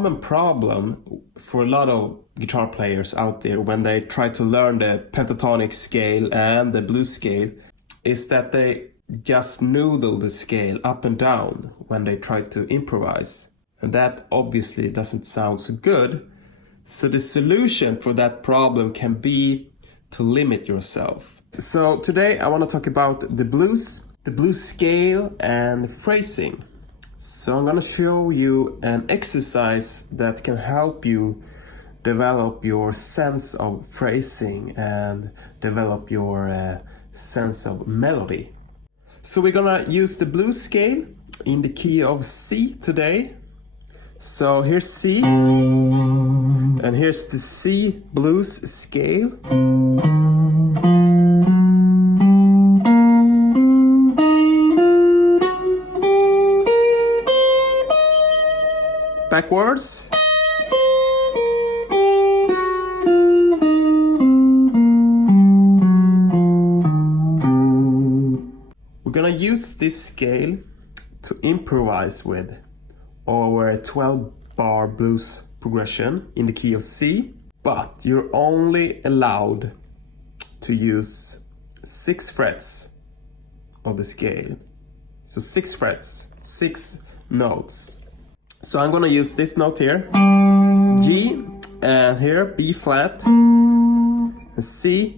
common problem for a lot of guitar players out there when they try to learn the pentatonic scale and the blues scale is that they just noodle the scale up and down when they try to improvise. And that obviously doesn't sound so good. So the solution for that problem can be to limit yourself. So today I want to talk about the blues scale and phrasing. So I'm gonna show you an exercise that can help you develop your sense of phrasing and develop your sense of melody. So we're gonna use the blues scale in the key of C today. So here's C, and here's the C blues scale. Backwards. We're gonna use this scale to improvise with our 12-bar blues progression in the key of C, but you're only allowed to use 6 frets of the scale. So 6 frets, 6 notes. So I'm gonna use this note here, G, and here B flat, and C,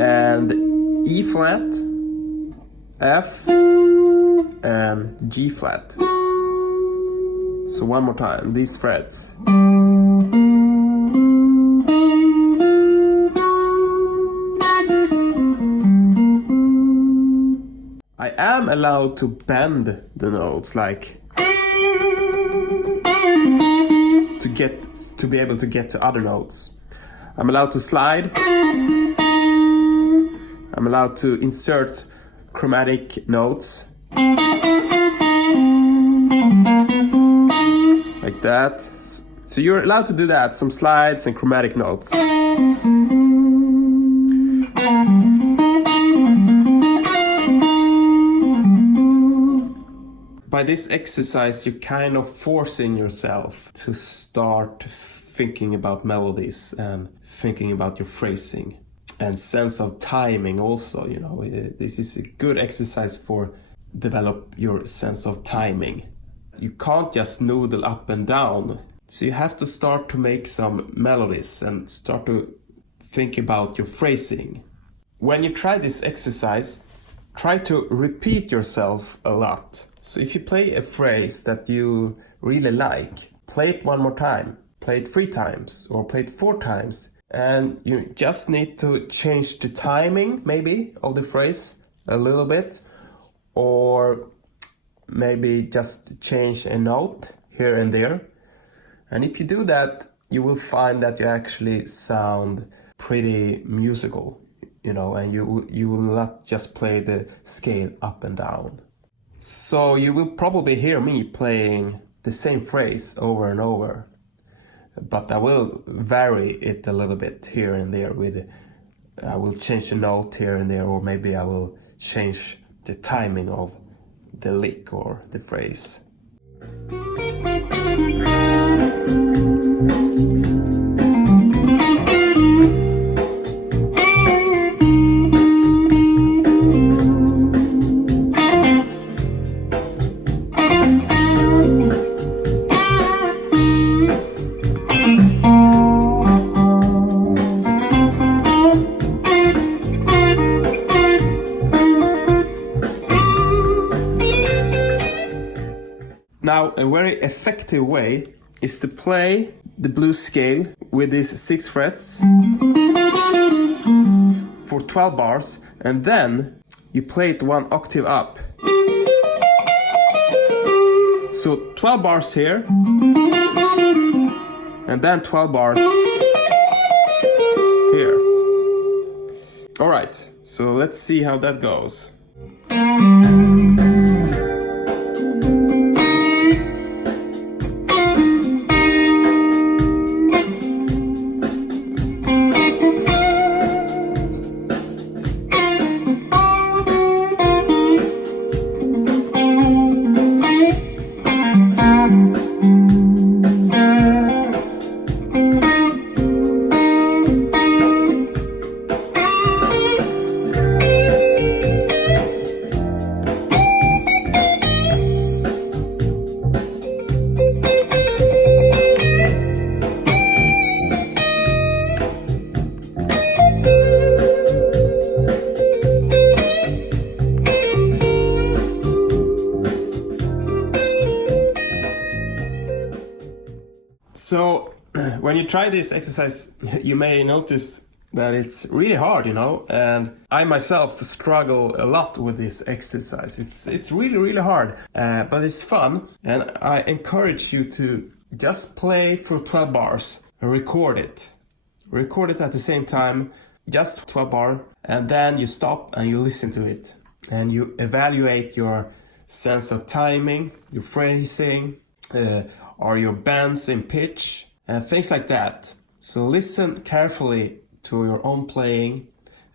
and E flat, F, and G flat. So one more time, these frets. I am allowed to bend the notes, like to be able to get to other notes. I'm allowed to slide. I'm allowed to insert chromatic notes. Like that. So you're allowed to do that, some slides and chromatic notes. By this exercise, you're kind of forcing yourself to start thinking about melodies and thinking about your phrasing and sense of timing also, you know. This is a good exercise for develop your sense of timing. You can't just noodle up and down. So you have to start to make some melodies and start to think about your phrasing. When you try this exercise, try to repeat yourself a lot. So if you play a phrase that you really like, play it one more time, play it 3 times or play it 4 times. And you just need to change the timing maybe of the phrase a little bit, or maybe just change a note here and there. And if you do that, you will find that you actually sound pretty musical, you know, and you will not just play the scale up and down. So you will probably hear me playing the same phrase over and over, but I will vary it a little bit here and there I will change the note here and there, or maybe I will change the timing of the lick or the phrase. Now, a very effective way is to play the blues scale with these 6 frets for 12 bars, and then you play it 1 octave up. So 12 bars here, and then 12 bars here. Alright, so let's see how that goes. when you try this exercise, you may notice that it's really hard, you know, and I myself struggle a lot with this exercise. It's really, really hard, but it's fun, and I encourage you to just play for 12 bars and record it. Record it at the same time, just 12 bar, and then you stop and you listen to it, and you evaluate your sense of timing, your phrasing, or your bends in pitch, and things like that. So listen carefully to your own playing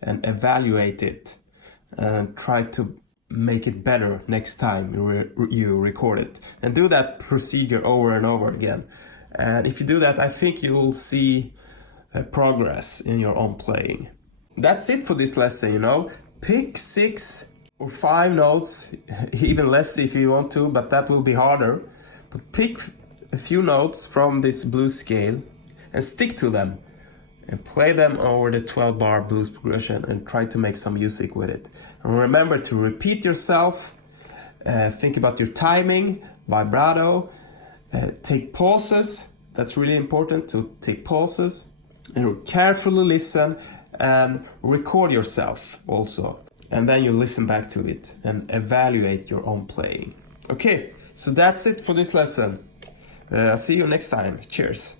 and evaluate it, and try to make it better next time you record it. And do that procedure over and over again. And if you do that, I think you will see progress in your own playing. That's it for this lesson, you know. Pick 6 or 5 notes, even less if you want to, but that will be harder. But pick a few notes from this blues scale and stick to them and play them over the 12 bar blues progression and try to make some music with it. And remember to repeat yourself, think about your timing, vibrato, take pauses. That's really important, to take pauses and carefully listen and record yourself also. And then you listen back to it and evaluate your own playing. Okay, so that's it for this lesson. I'll see you next time. Cheers.